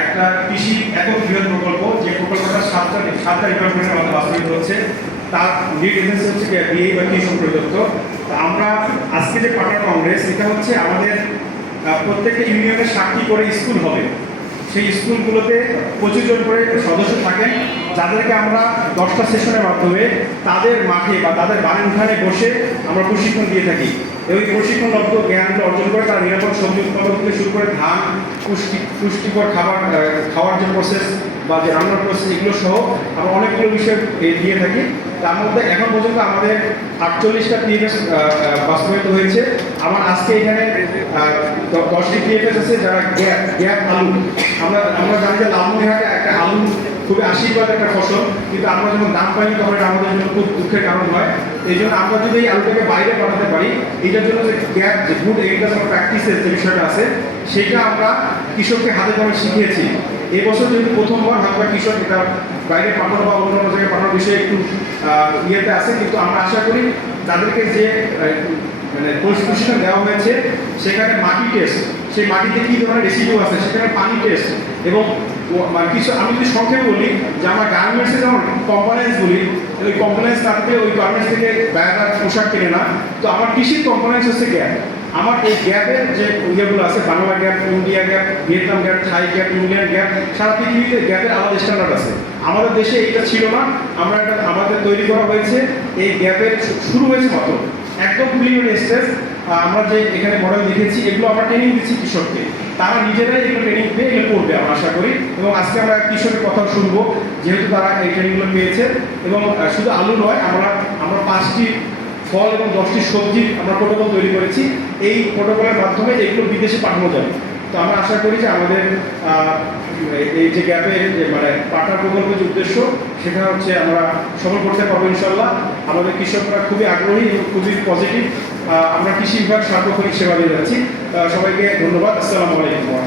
একটা কৃষি একক বৃহৎ প্রকল্প, যে প্রকল্পটা সাতটা ডিপার্টমেন্টের মধ্যে বাস্তবায়িত হচ্ছে। তার লিড এজেন্সি হচ্ছে বিএ বা কৃষি প্রদত্ত। আমরা আজকে যে পার্টনার কংগ্রেস, এটা হচ্ছে আমাদের প্রত্যেকটা ইউনিয়নে 7টি করে স্কুল হবে। সেই স্কুলগুলোতে 25 জন করে সদস্য থাকেন, যাদেরকে আমরা 10টা সেশনের মাধ্যমে তাদের মাঠে বা তাদের বাড়ির উঠানে বসে আমরা প্রশিক্ষণ দিয়ে থাকি। এবং এই প্রশিক্ষণলব্ধ জ্ঞানগুলো অর্জন করে তারা নিরাপদ সবজি উৎপাদন থেকে শুরু করে ধান, পুষ্টিকর খাওয়ার যে প্রসেস বা যে রান্নার প্রসেস, এগুলো সহ আমরা অনেকগুলো বিষয় দিয়ে থাকি। তার মধ্যে এখন পর্যন্ত আমাদের 48টা পিএফএস বাস্তবায়িত হয়েছে। আমার আজকে এখানে 10টি পিএফএস আছে যারা গ্যাপ আলু। আমরা জানি যে লালমনিরহাটে একটা আলু খুবই আশীর্বাদ একটা ফসল, কিন্তু আমরা যখন দাম পাই তখন এটা আমাদের জন্য খুব দুঃখের কারণ হয়। এই জন্য আমরা যদি এই আলুটাকে বাইরে পাঠাতে পারি, এইটার জন্য যে গ্যাপ, যে গুড এগ্রিকালচার প্র্যাকটিসের যে বিষয়টা আছে, সেটা আমরা কৃষককে হাতে ধরে শিখিয়েছি। এই বছর যেহেতু প্রথমবার হয়তো কৃষক এটা বাইরে পাঠানো বা অন্য অন্য জায়গায় পাঠানোর বিষয়ে একটু ইয়েতে আছে, কিন্তু আমরা আশা করি তাদেরকে যে মানে প্রশিক্ষণ দেওয়া হয়েছে, সেখানে মাটি টেস্ট, সেই মাটিতে কী ধরনের রেসিডিউ আছে, সেখানে পানি টেস্ট এবং কিছু, আমি যদি সংক্ষেপে বলি যে আমরা গার্মেন্টসে যেমন কম্পোনেন্টস বলি, ওই কম্পোনেন্টস না থাকলে ওই গার্মেন্টস থেকে ব্যয়টা পোশাক কেনে না। তো আমার কৃষির কম্পোনেন্টস হচ্ছে গ্যাপ। আমার এই গ্যাপের যে ইয়েগুলো আছে, Bangla gap, India gap, Vietnam gap, Thai gap, Indian gap, সারা পৃথিবীতে গ্যাপের আলাদা স্ট্যান্ডার্ড আছে। আমাদের দেশে এইটা ছিল না, আমরা এটা আমাদের তৈরি করা হয়েছে। এই গ্যাপের শুরু হয়েছে মাত্র একদম প্রিলিমিনারি স্টেজ। আমরা যে এখানে মডেল দেখেছি, এগুলো আমরা ট্রেনিং দিচ্ছি কৃষককে, তারা নিজেরাই এগুলো ট্রেনিং পেয়ে এগুলো করবে আমরা আশা করি। এবং আজকে আমরা কৃষকের কথা শুনবো, যেহেতু তারা এই ট্রেনিংগুলো পেয়েছে। এবং শুধু আলু নয়, আমরা 5টি ফল এবং 10টি সবজির আমরা প্রোটোকল তৈরি করেছি। এই প্রোটোকলের মাধ্যমে এগুলো বিদেশে পাঠানো যাবে। তো আমরা আশা করি যে আমাদের এই যে গ্যাপের যে মানে পার্টনার প্রকল্পের যে উদ্দেশ্য, সেটা হচ্ছে আমরা সফল করতে পারবো ইনশাল্লাহ। আমাদের কৃষকরা খুবই আগ্রহী এবং খুবই পজিটিভ। আমরা কৃষি বিভাগ সার্বক্ষণিক সেবা দিয়ে যাচ্ছি। সবাইকে ধন্যবাদ। আসসালামু আলাইকুম।